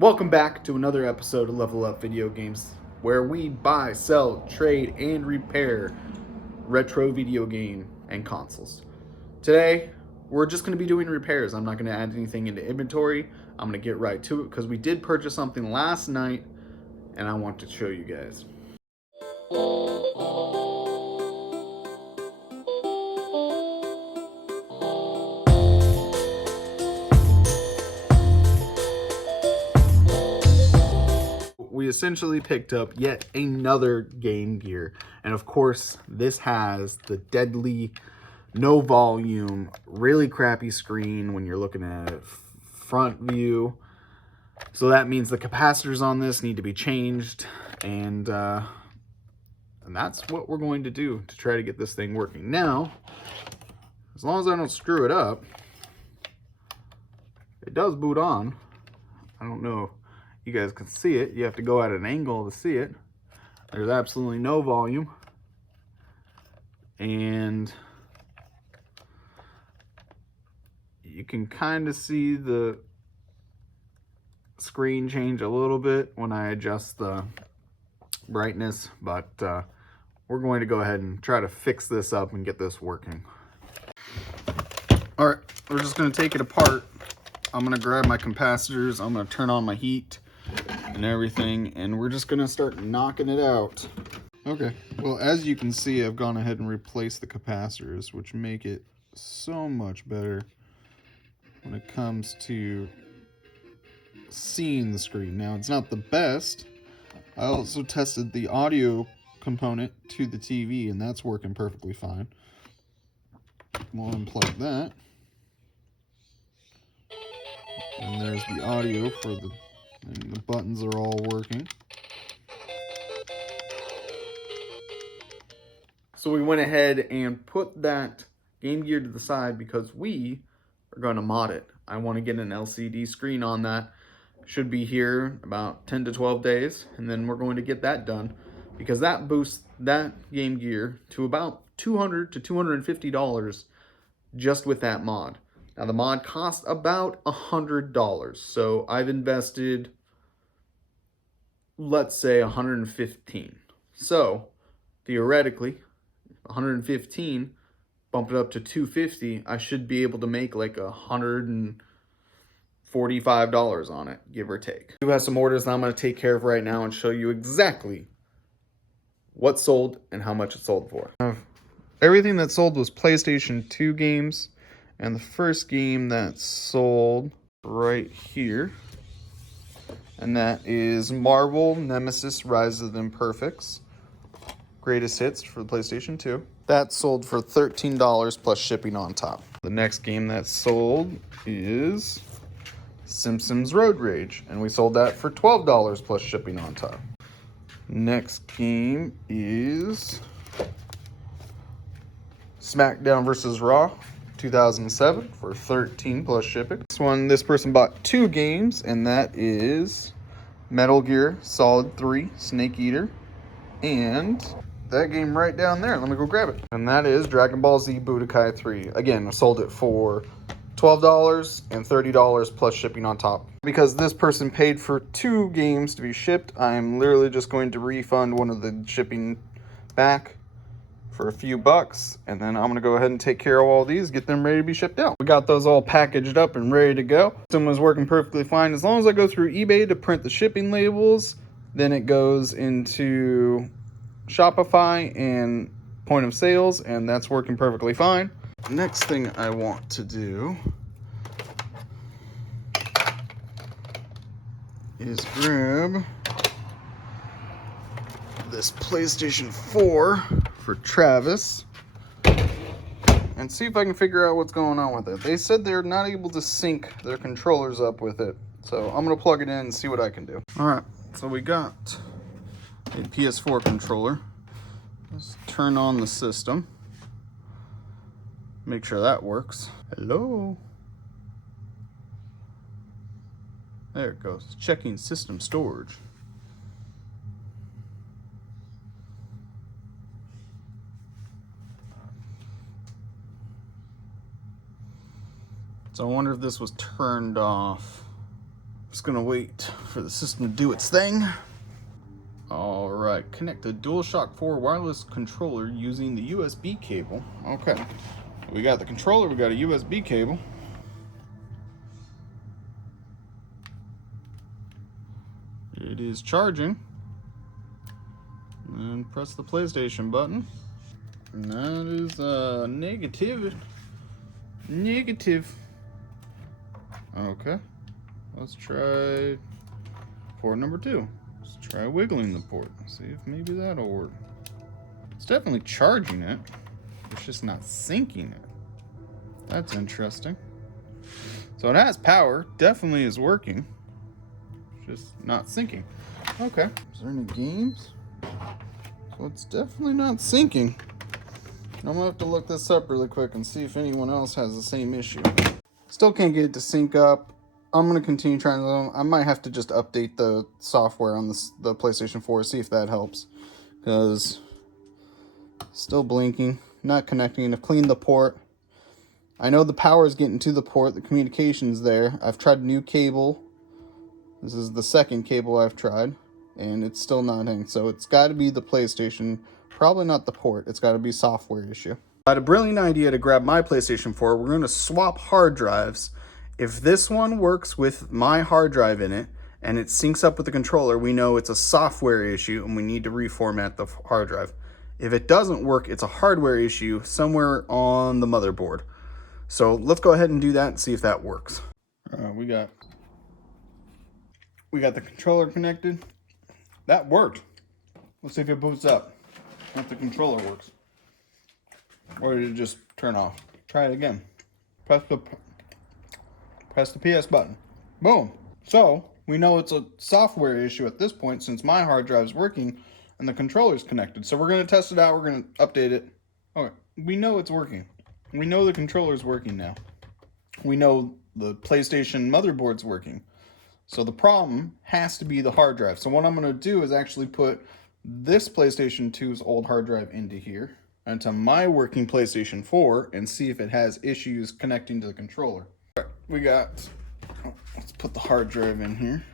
Welcome back to another episode of Level Up Video Games, where we buy, sell, trade, and repair retro video game and consoles. Today, we're just going to be doing repairs. I'm not going to add anything into inventory. I'm going to get right to it because we did purchase something last night, and I want to show you guys. We essentially picked up yet another Game Gear, and of course this has the deadly no volume, really crappy screen when you're looking at it front view. So that means the capacitors on this need to be changed, and that's what we're going to do to try to get this thing working. Now, as long as I don't screw it up, it does boot on. I don't know you guys can see it. You have to go at an angle to see it. There's absolutely no volume, and you can kind of see the screen change a little bit when I adjust the brightness, but we're going to go ahead and try to fix this up and get this working. All right, we're just going to take it apart. I'm going to grab my capacitors. I'm going to turn on my heat and everything, and we're just gonna start knocking it out. Okay, well, as you can see, I've gone ahead and replaced the capacitors, which make it so much better when it comes to seeing the screen. Now, it's not the best. I also tested the audio component to the TV, and that's working perfectly fine. We'll unplug that. And there's the audio for and the buttons are all working. So we went ahead and put that Game Gear to the side because we are going to mod it. I want to get an LCD screen on that. Should be here about 10 to 12 days, and then we're going to get that done because that boosts that Game Gear to about $200 to $250 just with that mod. Now the mod costs about $100, so I've invested, let's say, $115. So theoretically, $115, bump it up to $250, I should be able to make like $145 on it, give or take. We have some orders that I'm going to take care of right now and show you exactly what sold and how much it sold for. Everything that sold was PlayStation 2 games, and the first game that sold right here, and that is Marvel Nemesis Rise of the Imperfects. Greatest hits for the PlayStation 2. That sold for $13 plus shipping on top. The next game that sold is Simpsons Road Rage, and we sold that for $12 plus shipping on top. Next game is SmackDown vs. Raw 2007 for $13 plus shipping. This person bought two games, and that is Metal Gear Solid 3 Snake Eater, and that game right down there. Let me go grab it. And that is Dragon Ball Z Budokai 3. Again, I sold it for $12 and $30 plus shipping on top. Because this person paid for two games to be shipped, I'm literally just going to refund one of the shipping back for a few bucks, and then I'm going to go ahead and take care of all these, get them ready to be shipped out. We got those all packaged up and ready to go. System was working perfectly fine. As long as I go through eBay to print the shipping labels, then it goes into Shopify and point of sales, and that's working perfectly fine. Next thing I want to do is grab this PlayStation 4 for Travis and see if I can figure out what's going on with it. They said they're not able to sync their controllers up with it, so I'm gonna plug it in and see what I can do. All right, so we got a PS4 controller. Let's turn on the system. Make sure that works. Hello. There it goes. Checking system storage. So I wonder if this was turned off. Just gonna wait for the system to do its thing. All right, connect the DualShock 4 wireless controller using the USB cable. Okay, we got the controller, we got a USB cable. It is charging. And press the PlayStation button. And that is negative. Negative. Okay, let's try port number 2. Let's try wiggling the port. See if maybe that'll work. It's definitely charging it. It's just not syncing it. That's interesting. So it has power. Definitely is working. Just not syncing. Okay. Is there any games? So it's definitely not syncing. I'm gonna have to look this up really quick and see if anyone else has the same issue. Still can't get it to sync up. I'm gonna continue trying to. I might have to just update the software on the PlayStation 4, see if that helps. Because still blinking, not connecting. I've cleaned the port. I know the power is getting to the port. The communication's there. I've tried a new cable. This is the second cable I've tried, and it's still not in. So it's got to be the PlayStation. Probably not the port. It's got to be a software issue. I had a brilliant idea to grab my PlayStation 4. We're going to swap hard drives. If this one works with my hard drive in it and it syncs up with the controller, we know it's a software issue and we need to reformat the hard drive. If it doesn't work, it's a hardware issue somewhere on the motherboard. So let's go ahead and do that and see if that works. We got the controller connected. That worked. Let's see if it boots up. If the controller works. Or did it just turn off? Try it again. Press the PS button. Boom. So we know it's a software issue at this point since my hard drive is working and the controller is connected. So we're going to test it out. We're going to update it. Okay. We know it's working. We know the controller is working now. We know the PlayStation motherboard's working. So the problem has to be the hard drive. So what I'm going to do is actually put this PlayStation 2's old hard drive into here, into my working PlayStation 4, and see if it has issues connecting to the controller. All right, we got, let's put the hard drive in here,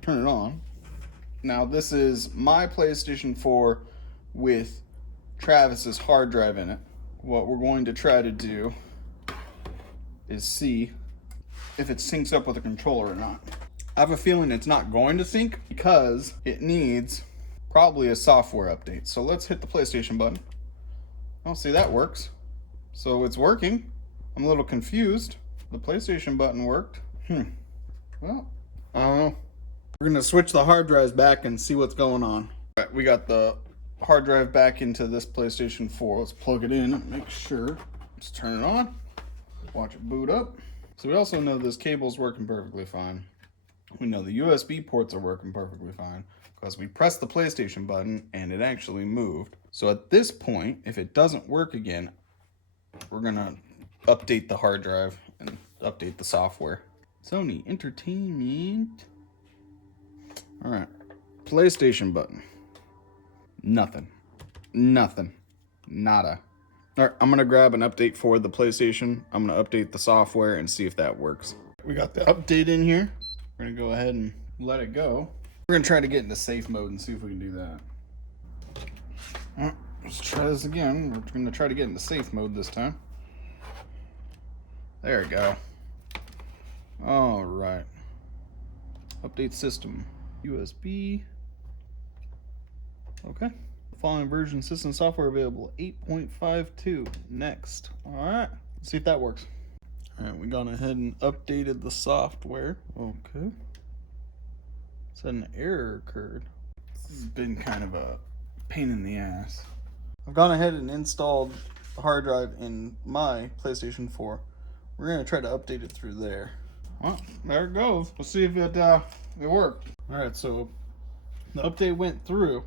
turn it on. Now this is my PlayStation 4 with Travis's hard drive in it. What we're going to try to do is see if it syncs up with the controller or not. I have a feeling it's not going to sync because it needs probably a software update. So let's hit the PlayStation button. Oh, see, that works. So it's working. I'm a little confused. The PlayStation button worked. Well, I don't know. We're gonna switch the hard drives back and see what's going on. All right, we got the hard drive back into this PlayStation 4. Let's plug it in and make sure. Let's turn it on. Watch it boot up. So we also know this cable's working perfectly fine. We know the USB ports are working perfectly fine because we pressed the PlayStation button and it actually moved. So at this point, if it doesn't work again, we're gonna update the hard drive and update the software. Sony Entertainment. All right, PlayStation button. Nothing. Nada. All right, I'm gonna grab an update for the PlayStation. I'm gonna update the software and see if that works. We got the update in here. We're gonna go ahead and let it go. We're gonna try to get into safe mode and see if we can do that. All right, let's try this again. We're gonna try to get into safe mode this time. There we go. All right. Update system. USB. Okay. Following version system software available 8.52. Next. All right. Let's see if that works. All right, we gone ahead and updated the software. Okay. Said an error occurred. This has been kind of a pain in the ass. I've gone ahead and installed the hard drive in my PlayStation 4. We're gonna try to update it through there. Well, there it goes. We'll see if it worked. All right, so the update went through.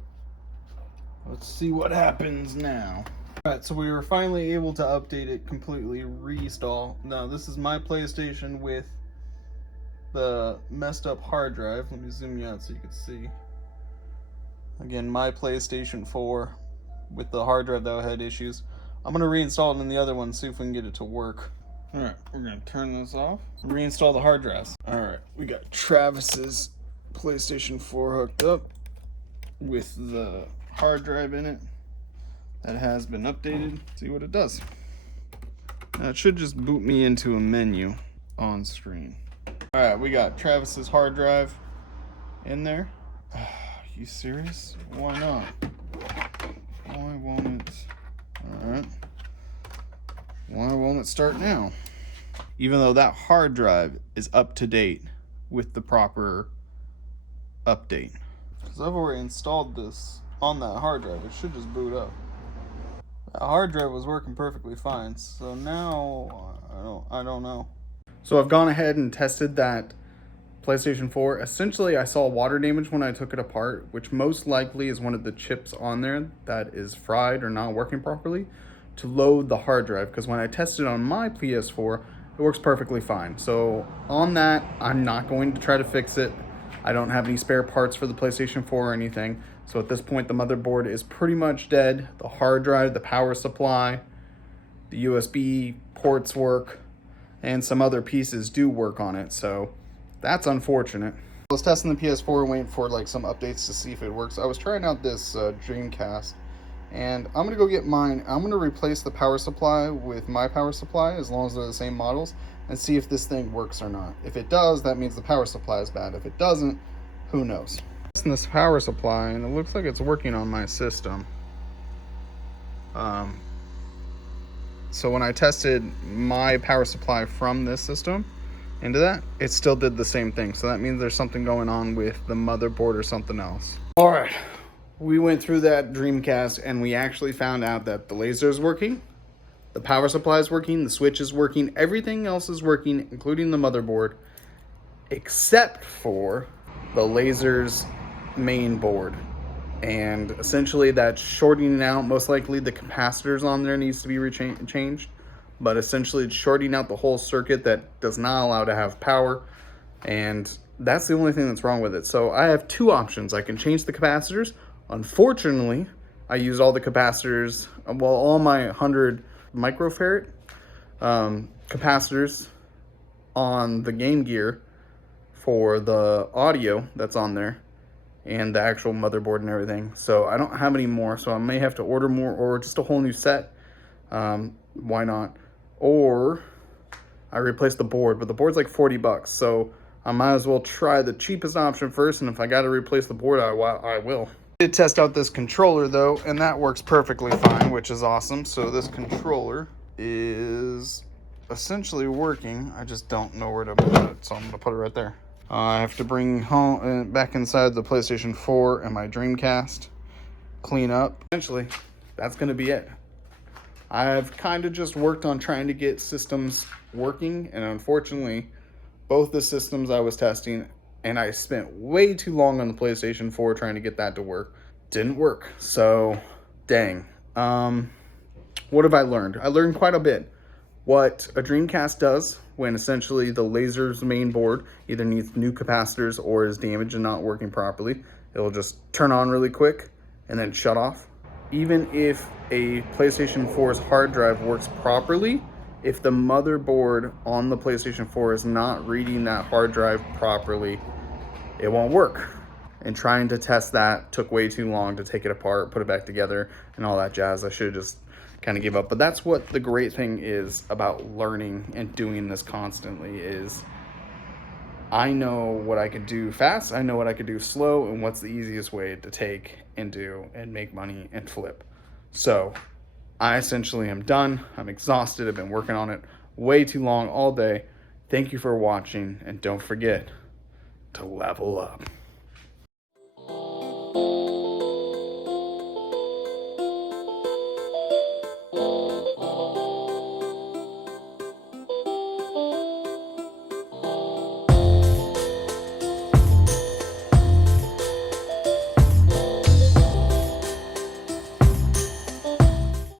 Let's see what happens now. All right, so we were finally able to update it completely, reinstall. Now this is my PlayStation with the messed up hard drive. Let me zoom you out so you can see. Again, my PlayStation 4 with the hard drive that had issues. I'm gonna reinstall it in the other one, see if we can get it to work. All right, we're gonna turn this off. Reinstall the hard drives. All right, we got Travis's PlayStation 4 hooked up with the hard drive in it that has been updated. See what it does. Now it should just boot me into a menu on screen. All right, we got Travis's hard drive in there. You serious? Why not? Why won't it? All right. Why won't it start now? Even though that hard drive is up to date with the proper update. Because I've already installed this on that hard drive. It should just boot up. That hard drive was working perfectly fine. So now, I don't know. So I've gone ahead and tested that PlayStation 4. Essentially, I saw water damage when I took it apart, which most likely is one of the chips on there that is fried or not working properly to load the hard drive. Because when I tested on my PS4, it works perfectly fine. So on that, I'm not going to try to fix it. I don't have any spare parts for the PlayStation 4 or anything. So at this point, the motherboard is pretty much dead. The hard drive, the power supply, the USB ports work, and some other pieces do work on it. So that's unfortunate. I was testing the PS4 waiting for like some updates to see if it works. I was trying out this Dreamcast, and I'm gonna go get mine. I'm gonna replace the power supply with my power supply as long as they're the same models and see if this thing works or not. If it does, that means the power supply is bad. If it doesn't, who knows? Testing this power supply, and it looks like it's working on my system. So when I tested my power supply from this system into that, it still did the same thing. So that means there's something going on with the motherboard or something else. All right, we went through that Dreamcast and we actually found out that the laser is working, the power supply is working, the switch is working, everything else is working, including the motherboard, except for the laser's main board. And essentially that's shorting out. Most likely the capacitors on there needs to be changed, but essentially it's shorting out the whole circuit that does not allow to have power, and that's the only thing that's wrong with it. So I have two options. I can change the capacitors. Unfortunately, I used all the capacitors, well, all my 100 microfarad capacitors on the Game Gear for the audio that's on there and the actual motherboard and everything. So I don't have any more, so I may have to order more or just a whole new set. Why not? Or I replace the board, but the board's like 40 bucks. So I might as well try the cheapest option first, and if I got to replace the board, I will. I did test out this controller though, and that works perfectly fine, which is awesome. So this controller is essentially working. I just don't know where to put it, so I'm gonna put it right there. I have to bring home back inside the PlayStation 4 and my Dreamcast, clean up. Essentially, that's going to be it. I've kind of just worked on trying to get systems working, and unfortunately, both the systems I was testing, and I spent way too long on the PlayStation 4 trying to get that to work, didn't work. So, dang. What have I learned? I learned quite a bit. What a Dreamcast does when essentially the laser's main board either needs new capacitors or is damaged and not working properly. It'll just turn on really quick and then shut off. Even if a PlayStation 4's hard drive works properly, if the motherboard on the PlayStation 4 is not reading that hard drive properly, it won't work. And trying to test that took way too long to take it apart, put it back together, and all that jazz. I should have just kind of give up. But that's what the great thing is about learning and doing this constantly is I know what I could do fast, I know what I could do slow, and what's the easiest way to take and do and make money and flip. So I essentially am done. I'm exhausted. I've been working on it way too long all day. Thank you for watching, and don't forget to level up.